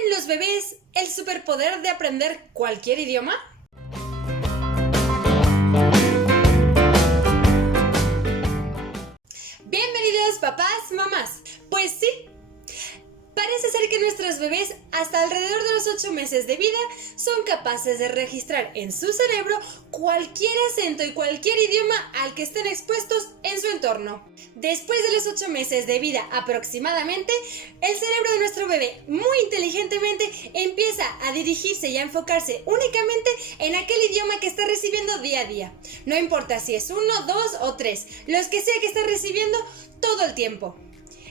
¿Tienen los bebés el superpoder de aprender cualquier idioma? Bienvenidos papás, mamás. Pues sí, parece ser que nuestros bebés hasta alrededor de los 8 meses de vida son capaces de registrar en su cerebro cualquier acento y cualquier idioma al que estén expuestos en su entorno. Después de los 8 meses de vida aproximadamente, el cerebro de nuestro bebé muy inteligentemente empieza a dirigirse y a enfocarse únicamente en aquel idioma que está recibiendo día a día. No importa si es 1, 2 o 3, los que sea que está recibiendo todo el tiempo.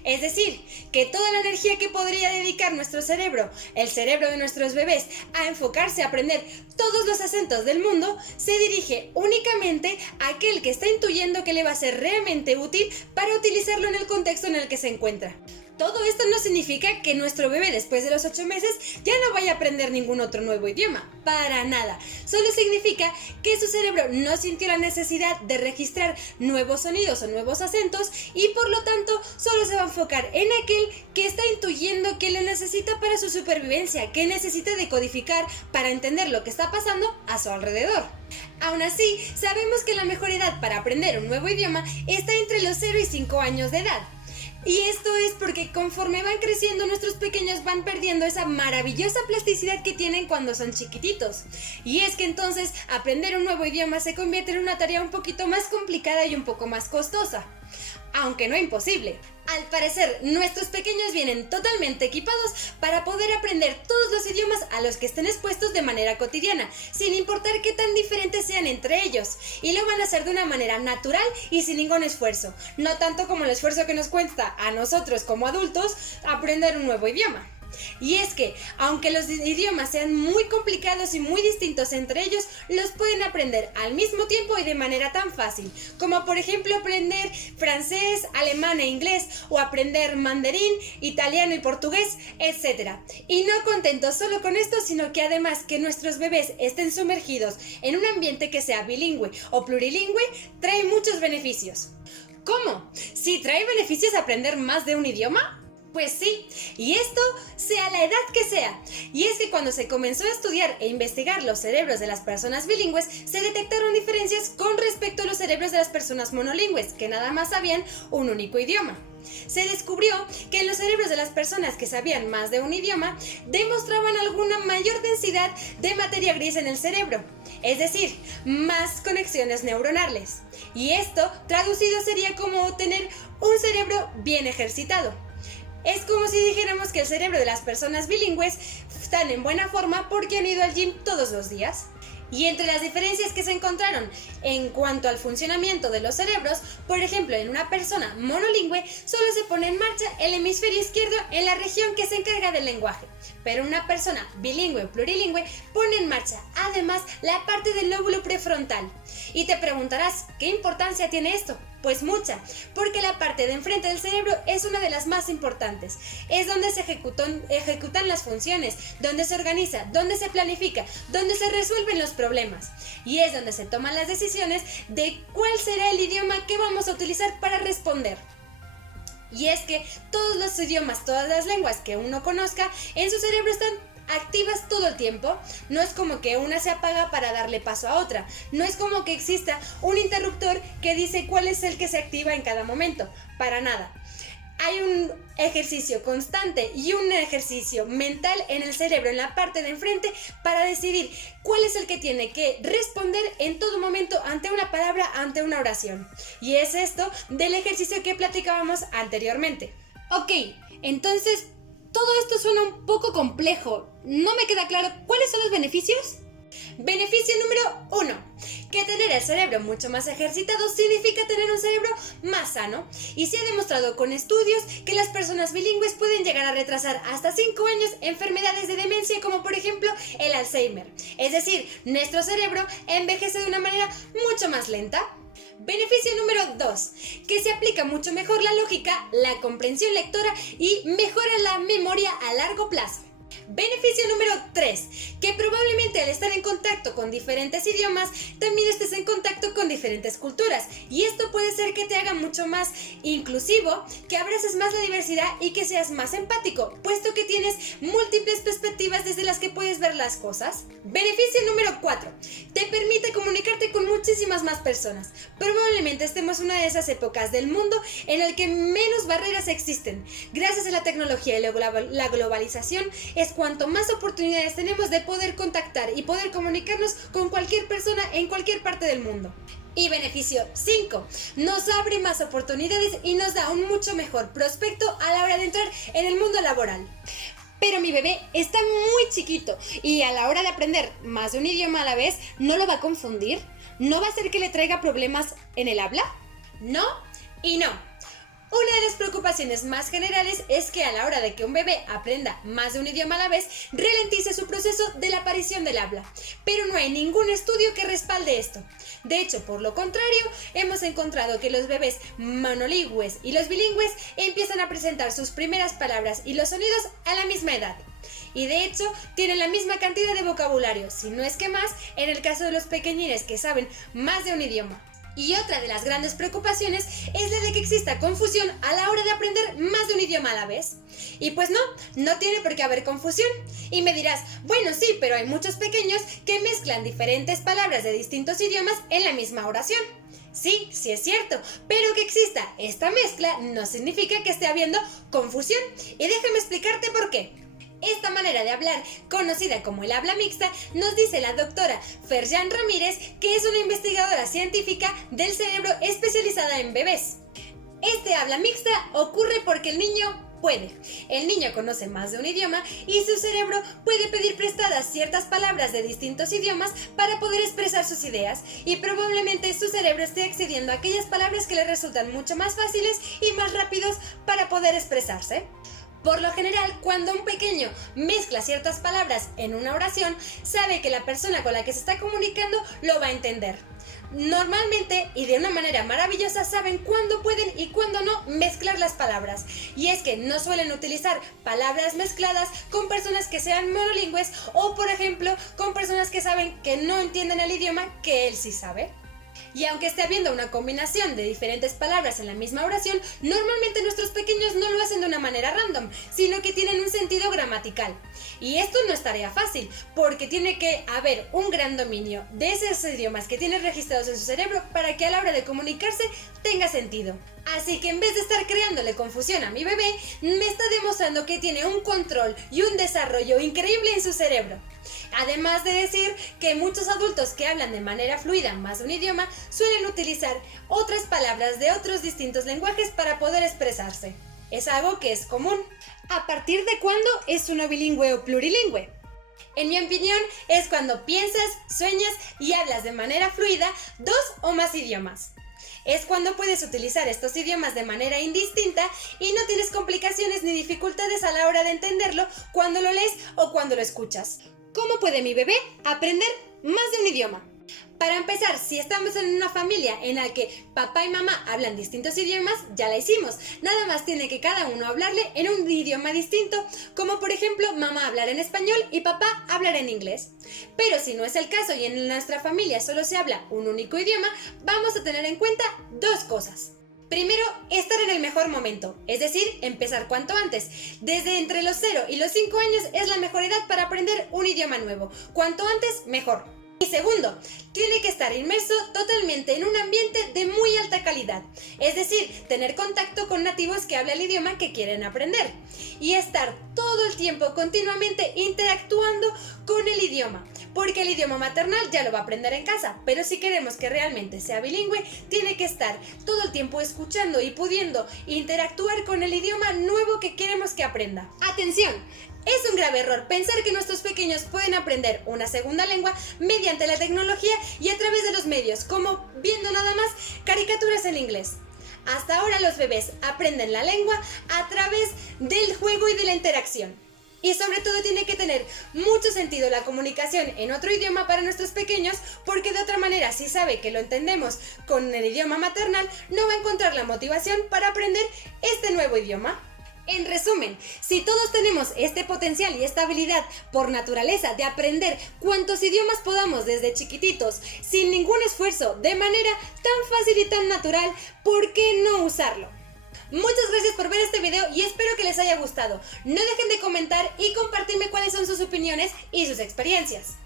Es decir, que toda la energía que podría dedicar nuestro cerebro, el cerebro de nuestros bebés, a enfocarse a aprender todos los acentos del mundo, se dirige únicamente a aquel que está intuyendo que le va a ser realmente útil para utilizarlo en el contexto en el que se encuentra. Todo esto no significa que nuestro bebé después de los 8 meses ya no vaya a aprender ningún otro nuevo idioma, para nada. Solo significa que su cerebro no sintió la necesidad de registrar nuevos sonidos o nuevos acentos y por lo tanto solo se va a enfocar en aquel que está intuyendo que le necesita para su supervivencia, que necesita decodificar para entender lo que está pasando a su alrededor. Aún así, sabemos que la mejor edad para aprender un nuevo idioma está entre los 0 y 5 años de edad. Y esto es porque conforme van creciendo nuestros pequeños van perdiendo esa maravillosa plasticidad que tienen cuando son chiquititos. Y es que entonces aprender un nuevo idioma se convierte en una tarea un poquito más complicada y un poco más costosa. Aunque no imposible. Al parecer, nuestros pequeños vienen totalmente equipados para poder aprender todos los idiomas a los que estén expuestos de manera cotidiana, sin importar qué tan diferentes sean entre ellos. Y lo van a hacer de una manera natural y sin ningún esfuerzo. No tanto como el esfuerzo que nos cuesta a nosotros como adultos aprender un nuevo idioma. Y es que, aunque los idiomas sean muy complicados y muy distintos entre ellos, los pueden aprender al mismo tiempo y de manera tan fácil, como por ejemplo aprender francés, alemán e inglés, o aprender mandarín, italiano y portugués, etc. Y no contentos solo con esto, sino que además que nuestros bebés estén sumergidos en un ambiente que sea bilingüe o plurilingüe, trae muchos beneficios. ¿Cómo? ¿Sí trae beneficios aprender más de un idioma? Pues sí, y esto sea la edad que sea. Y es que cuando se comenzó a estudiar e investigar los cerebros de las personas bilingües, se detectaron diferencias con respecto a los cerebros de las personas monolingües, que nada más sabían un único idioma. Se descubrió que en los cerebros de las personas que sabían más de un idioma, demostraban alguna mayor densidad de materia gris en el cerebro, es decir, más conexiones neuronales. Y esto, traducido, sería como tener un cerebro bien ejercitado. Es como si dijéramos que el cerebro de las personas bilingües están en buena forma porque han ido al gym todos los días. Y entre las diferencias que se encontraron en cuanto al funcionamiento de los cerebros, por ejemplo, en una persona monolingüe solo se pone en marcha el hemisferio izquierdo en la región que se encarga del lenguaje, pero una persona bilingüe o plurilingüe pone en marcha además la parte del lóbulo prefrontal. Y te preguntarás, ¿qué importancia tiene esto? Pues mucha, porque la parte de enfrente del cerebro es una de las más importantes. Es donde se ejecutan las funciones, donde se organiza, donde se planifica, donde se resuelven los problemas. Y es donde se toman las decisiones de cuál será el idioma que vamos a utilizar para responder. Y es que todos los idiomas, todas las lenguas que uno conozca, en su cerebro están activas todo el tiempo. No es como que una se apaga para darle paso a otra. No es como que exista un interruptor que dice cuál es el que se activa en cada momento. Para nada. Hay un ejercicio constante y un ejercicio mental en el cerebro, en la parte de enfrente, para decidir cuál es el que tiene que responder en todo momento ante una palabra, ante una oración. Y es esto del ejercicio que platicábamos anteriormente. Ok, entonces todo esto suena un poco complejo. No me queda claro cuáles son los beneficios. Beneficio número 1. Que tener el cerebro mucho más ejercitado significa tener un cerebro más sano. Y se ha demostrado con estudios que las personas bilingües pueden llegar a retrasar hasta 5 años enfermedades de demencia como por ejemplo el Alzheimer. Es decir, nuestro cerebro envejece de una manera mucho más lenta. Beneficio número 2, que se aplica mucho mejor la lógica, la comprensión lectora y mejora la memoria a largo plazo. Beneficio número 3, que probablemente al estar en contacto con diferentes idiomas, también estés en contacto con diferentes culturas. Y esto puede ser que te haga mucho más inclusivo, que abraces más la diversidad y que seas más empático, puesto que tienes múltiples perspectivas desde las que puedes ver las cosas. Beneficio número 4, te permite comunicarte con muchísimas más personas. Probablemente estemos en una de esas épocas del mundo en el que menos barreras existen. Gracias a la tecnología y la globalización es cuanto más oportunidades tenemos de poder contactar y poder comunicarnos con cualquier persona en cualquier parte del mundo. Y beneficio 5, nos abre más oportunidades y nos da un mucho mejor prospecto a la hora de entrar en el mundo laboral. Pero mi bebé está muy chiquito y a la hora de aprender más de un idioma a la vez, ¿no lo va a confundir? ¿No va a hacer que le traiga problemas en el habla? No y no. Una de las preocupaciones más generales es que a la hora de que un bebé aprenda más de un idioma a la vez, ralentice su proceso de la aparición del habla. Pero no hay ningún estudio que respalde esto. De hecho, por lo contrario, hemos encontrado que los bebés monolingües y los bilingües empiezan a presentar sus primeras palabras y los sonidos a la misma edad. Y de hecho, tienen la misma cantidad de vocabulario, si no es que más, en el caso de los pequeñines que saben más de un idioma. Y otra de las grandes preocupaciones es la de que exista confusión a la hora de aprender más de un idioma a la vez. Y pues no tiene por qué haber confusión. Y me dirás, bueno sí, pero hay muchos pequeños que mezclan diferentes palabras de distintos idiomas en la misma oración. Sí es cierto, pero que exista esta mezcla no significa que esté habiendo confusión. Y déjame explicarte por qué. Esta manera de hablar, conocida como el habla mixta, nos dice la doctora Ferjan Ramírez, que es una investigadora científica del cerebro especializada en bebés. Este habla mixta ocurre porque el niño puede. El niño conoce más de un idioma y su cerebro puede pedir prestadas ciertas palabras de distintos idiomas para poder expresar sus ideas, y probablemente su cerebro esté accediendo a aquellas palabras que le resultan mucho más fáciles y más rápidos para poder expresarse. Por lo general, cuando un pequeño mezcla ciertas palabras en una oración, sabe que la persona con la que se está comunicando lo va a entender. Normalmente, y de una manera maravillosa, saben cuándo pueden y cuándo no mezclar las palabras. Y es que no suelen utilizar palabras mezcladas con personas que sean monolingües o, por ejemplo, con personas que saben que no entienden el idioma que él sí sabe. Y aunque esté habiendo una combinación de diferentes palabras en la misma oración, normalmente nuestros pequeños no lo hacen de una manera random, sino que tienen un sentido gramatical. Y esto no es tarea fácil, porque tiene que haber un gran dominio de esos idiomas que tiene registrados en su cerebro para que a la hora de comunicarse tenga sentido. Así que en vez de estar creándole confusión a mi bebé, me está demostrando que tiene un control y un desarrollo increíble en su cerebro. Además de decir que muchos adultos que hablan de manera fluida más de un idioma suelen utilizar otras palabras de otros distintos lenguajes para poder expresarse. Es algo que es común. ¿A partir de cuándo es uno bilingüe o plurilingüe? En mi opinión, es cuando piensas, sueñas y hablas de manera fluida 2 o más idiomas. Es cuando puedes utilizar estos idiomas de manera indistinta y no tienes complicaciones ni dificultades a la hora de entenderlo cuando lo lees o cuando lo escuchas. ¿Cómo puede mi bebé aprender más de un idioma? Para empezar, si estamos en una familia en la que papá y mamá hablan distintos idiomas, ya la hicimos. Nada más tiene que cada uno hablarle en un idioma distinto, como por ejemplo mamá hablar en español y papá hablar en inglés. Pero si no es el caso y en nuestra familia solo se habla un único idioma, vamos a tener en cuenta 2 cosas. Primero, estar en el mejor momento, es decir, empezar cuanto antes. Desde entre los 0 y los 5 años es la mejor edad para aprender un idioma nuevo. Cuanto antes, mejor. Y segundo, tiene que estar inmerso totalmente en un ambiente de muy alta calidad, es decir, tener contacto con nativos que hablan el idioma que quieren aprender y estar todo el tiempo continuamente interactuando con el idioma, porque el idioma maternal ya lo va a aprender en casa, pero si queremos que realmente sea bilingüe, tiene que estar todo el tiempo escuchando y pudiendo interactuar con el idioma nuevo que queremos que aprenda. ¡Atención! Es un grave error pensar que nuestros pequeños pueden aprender una segunda lengua mediante la tecnología y a través de los medios, como viendo nada más caricaturas en inglés. Hasta ahora los bebés aprenden la lengua a través del juego y de la interacción. Y sobre todo tiene que tener mucho sentido la comunicación en otro idioma para nuestros pequeños, porque de otra manera, si sabe que lo entendemos con el idioma maternal, no va a encontrar la motivación para aprender este nuevo idioma. En resumen, si todos tenemos este potencial y esta habilidad por naturaleza de aprender cuantos idiomas podamos desde chiquititos, sin ningún esfuerzo, de manera tan fácil y tan natural, ¿por qué no usarlo? Muchas gracias por ver este video y espero que les haya gustado. No dejen de comentar y compartirme cuáles son sus opiniones y sus experiencias.